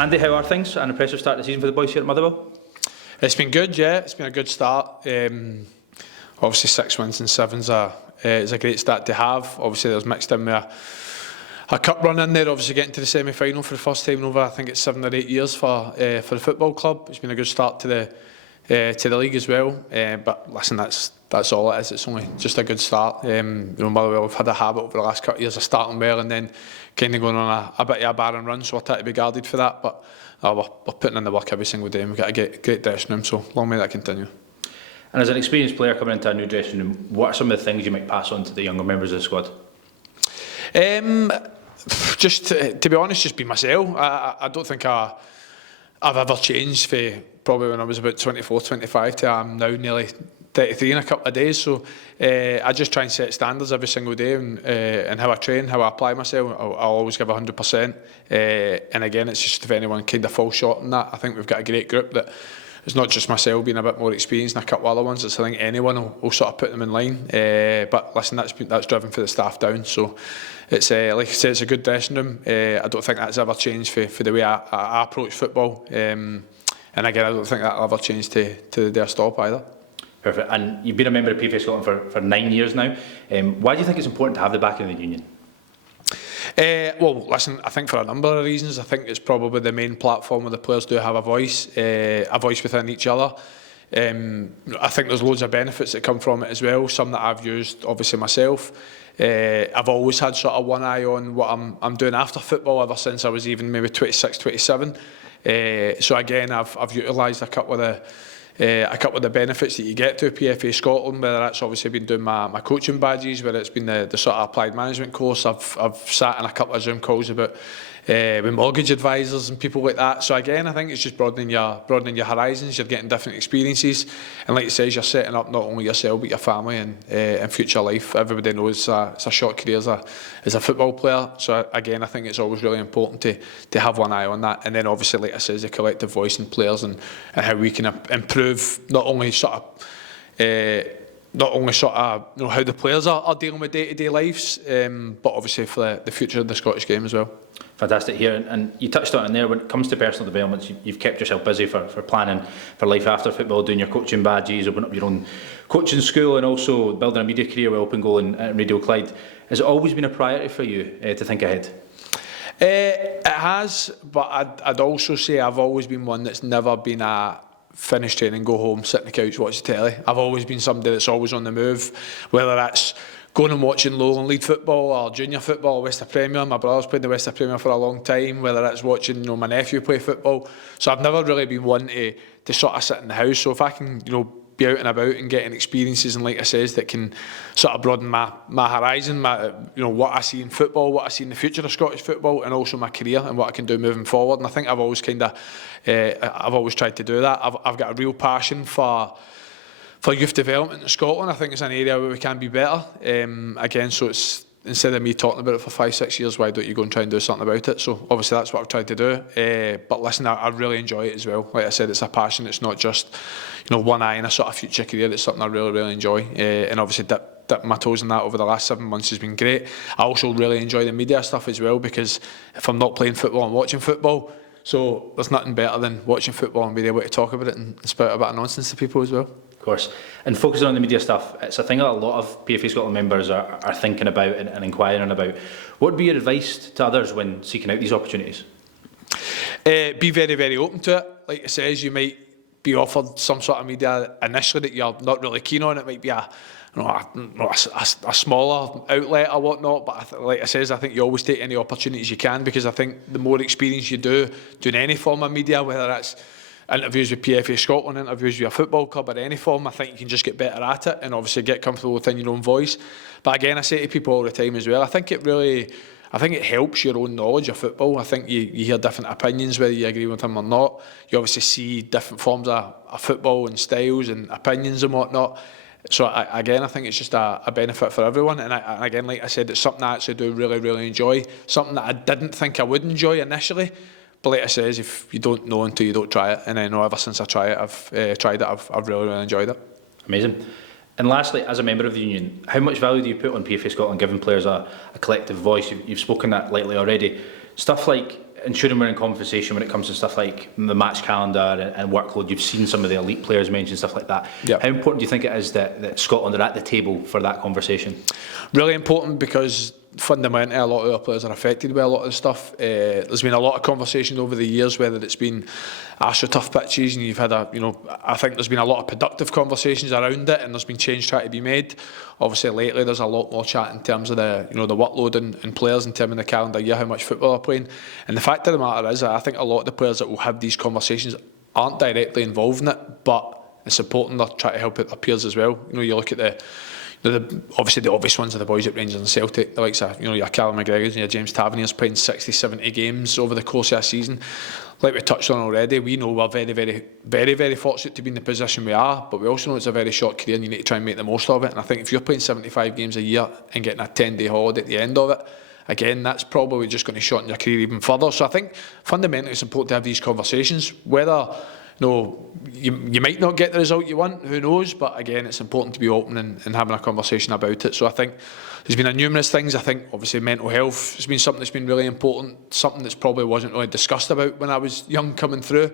Andy, how are things? An impressive start to the season for the boys here at Motherwell? It's been good, yeah. It's been a good start. Obviously 6 wins and 7's is a great start to have. Obviously there's mixed in with a cup run in there, obviously getting to the semi-final for the first time in over, I think it's 7 or 8 years for the football club. It's been a good start to the league as well. But listen, that's all it is. It's only just a good start. Motherwell have had a habit over the last couple of years of starting well and then kind of going on a bit of a barren run, so we're trying to be guarded for that. But we're putting in the work every single day and we've got a great dressing room, so long may that continue. And as an experienced player coming into a new dressing room, what are some of the things you might pass on to the younger members of the squad? Just to be honest, just be myself. I don't think I've ever changed for probably when I was about 24, 25 to I'm now nearly 33 in a couple of days. So I just try and set standards every single day and how I train, how I apply myself. I'll always give 100%. And again, it's just if anyone kind of falls short on that, I think we've got a great group that it's not just myself being a bit more experienced and a couple of other ones. It's I think anyone will sort of put them in line. But listen, that's driven for the staff down. So it's like I say, it's a good dressing room. I don't think that's ever changed for the way I approach football. And again, I don't think that'll ever change to the day I stop either. Perfect. And you've been a member of PFA Scotland for 9 years now. Why do you think it's important to have the backing of the union? Well, listen, I think for a number of reasons. I think it's probably the main platform where the players do have a voice within each other. I think there's loads of benefits that come from it as well, some that I've used obviously myself. I've always had sort of one eye on what I'm doing after football ever since I was even maybe 26, 27. So again, I've utilised a couple of the benefits that you get to PFA Scotland, whether that's obviously been doing my coaching badges, whether it's been the sort of applied management course. I've sat in a couple of Zoom calls about with mortgage advisors and people like that. So again, I think it's just broadening your horizons. You're getting different experiences, and like you say, you're setting up not only yourself but your family and future life. Everybody knows it's a short career as a football player. So again, I think it's always really important to have one eye on that. And then obviously, like I say, the collective voice in players and how we can improve not only sort of how the players are dealing with day-to-day lives, but obviously for the future of the Scottish game as well. Fantastic here, and you touched on it there. When it comes to personal development, you've kept yourself busy for planning for life after football, doing your coaching badges, opening up your own coaching school, and also building a media career with Open Goal and Radio Clyde. Has it always been a priority for you to think ahead? It has, but I'd also say I've always been one that's never been a finish training, go home, sit on the couch, watch the telly. I've always been somebody that's always on the move, whether that's going and watching Lowland League football or junior football or Western Premier. My brother's played the Western Premier for a long time, whether that's watching my nephew play football. So I've never really been one to sort of sit in the house. So if I can be out and about and getting experiences, and like I says, that can sort of broaden my horizon, what I see in football, what I see in the future of Scottish football, and also my career and what I can do moving forward. And I think I've always I've always tried to do that. I've got a real passion for youth development in Scotland. I think it's an area where we can be better. Again, so it's instead of me talking about it for 5-6 years, why don't you go and try and do something about it? So obviously that's what I've tried to do. But listen, I really enjoy it as well. Like I said, it's a passion. It's not just one eye in a sort of future career. It's something I really enjoy. And obviously dip my toes in that over the last 7 months has been great. I also really enjoy the media stuff as well, because if I'm not playing football, I'm watching football. So there's nothing better than watching football and being able to talk about it and spout a bit of nonsense to people as well. Of course. And focusing on the media stuff, it's a thing that a lot of PFA Scotland members are thinking about and inquiring about. What would be your advice to others when seeking out these opportunities? Be very, very open to it. Like it says, you might be offered some sort of media initially that you're not really keen on. It might be a smaller outlet or whatnot, but like I says, I think you always take any opportunities you can, because I think the more experience you do doing any form of media, whether that's interviews with PFA Scotland, interviews with a football club or any form, I think you can just get better at it and obviously get comfortable within your own voice. But again, I say to people all the time as well, I think it helps your own knowledge of football. I think you hear different opinions, whether you agree with them or not. You obviously see different forms of football and styles and opinions and whatnot. So again, I think it's just a benefit for everyone. And again, like I said, it's something I actually do really enjoy. Something that I didn't think I would enjoy initially. But like I says, if you don't know until you don't try it, and I know ever since I tried it, I've really enjoyed it. Amazing. And lastly, as a member of the union, how much value do you put on PFA Scotland giving players a collective voice? You've spoken that lightly already. Stuff like ensuring we're in conversation when it comes to stuff like the match calendar and workload. You've seen some of the elite players mention stuff like that. Yep. How important do you think it is that Scotland are at the table for that conversation? Really important, because fundamentally a lot of our players are affected by a lot of the stuff. There's been a lot of conversations over the years, whether it's been AstroTurf pitches, and you've had I think there's been a lot of productive conversations around it, and there's been change trying to be made. Obviously lately there's a lot more chat in terms of the workload and players in terms of the calendar year, how much football they're playing. And the fact of the matter is, I think a lot of the players that will have these conversations aren't directly involved in it, but it's important they're trying to help out their peers as well. You look at obviously the obvious ones are the boys at Rangers and Celtic, the likes of your Callum McGregors and your James Tavernier's playing 60, 70 games over the course of a season. Like we touched on already, we know we're very, very, very, very fortunate to be in the position we are, but we also know it's a very short career and you need to try and make the most of it. And I think if you're playing 75 games a year and getting a 10-day holiday at the end of it, again, that's probably just going to shorten your career even further. So I think fundamentally it's important to have these conversations, whether you might not get the result you want, who knows, but again, it's important to be open and having a conversation about it. So I think there's been numerous things. I think obviously mental health has been something that's been really important, something that's probably wasn't really discussed about when I was young coming through.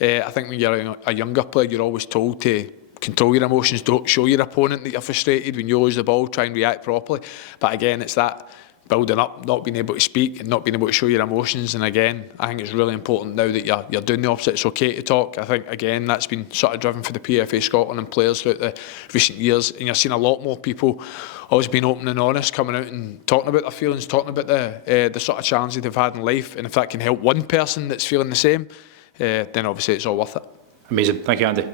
I think when you're a younger player, you're always told to control your emotions, don't show your opponent that you're frustrated. When you lose the ball, try and react properly. But again, it's that building up, not being able to speak and not being able to show your emotions. And again, I think it's really important now that you're doing the opposite. It's okay to talk. I think again that's been sort of driven for the PFA Scotland and players throughout the recent years, and you're seeing a lot more people always being open and honest, coming out and talking about their feelings, talking about the sort of challenges they've had in life. And if that can help one person that's feeling the same, then obviously it's all worth it. Amazing. Thank you, Andy.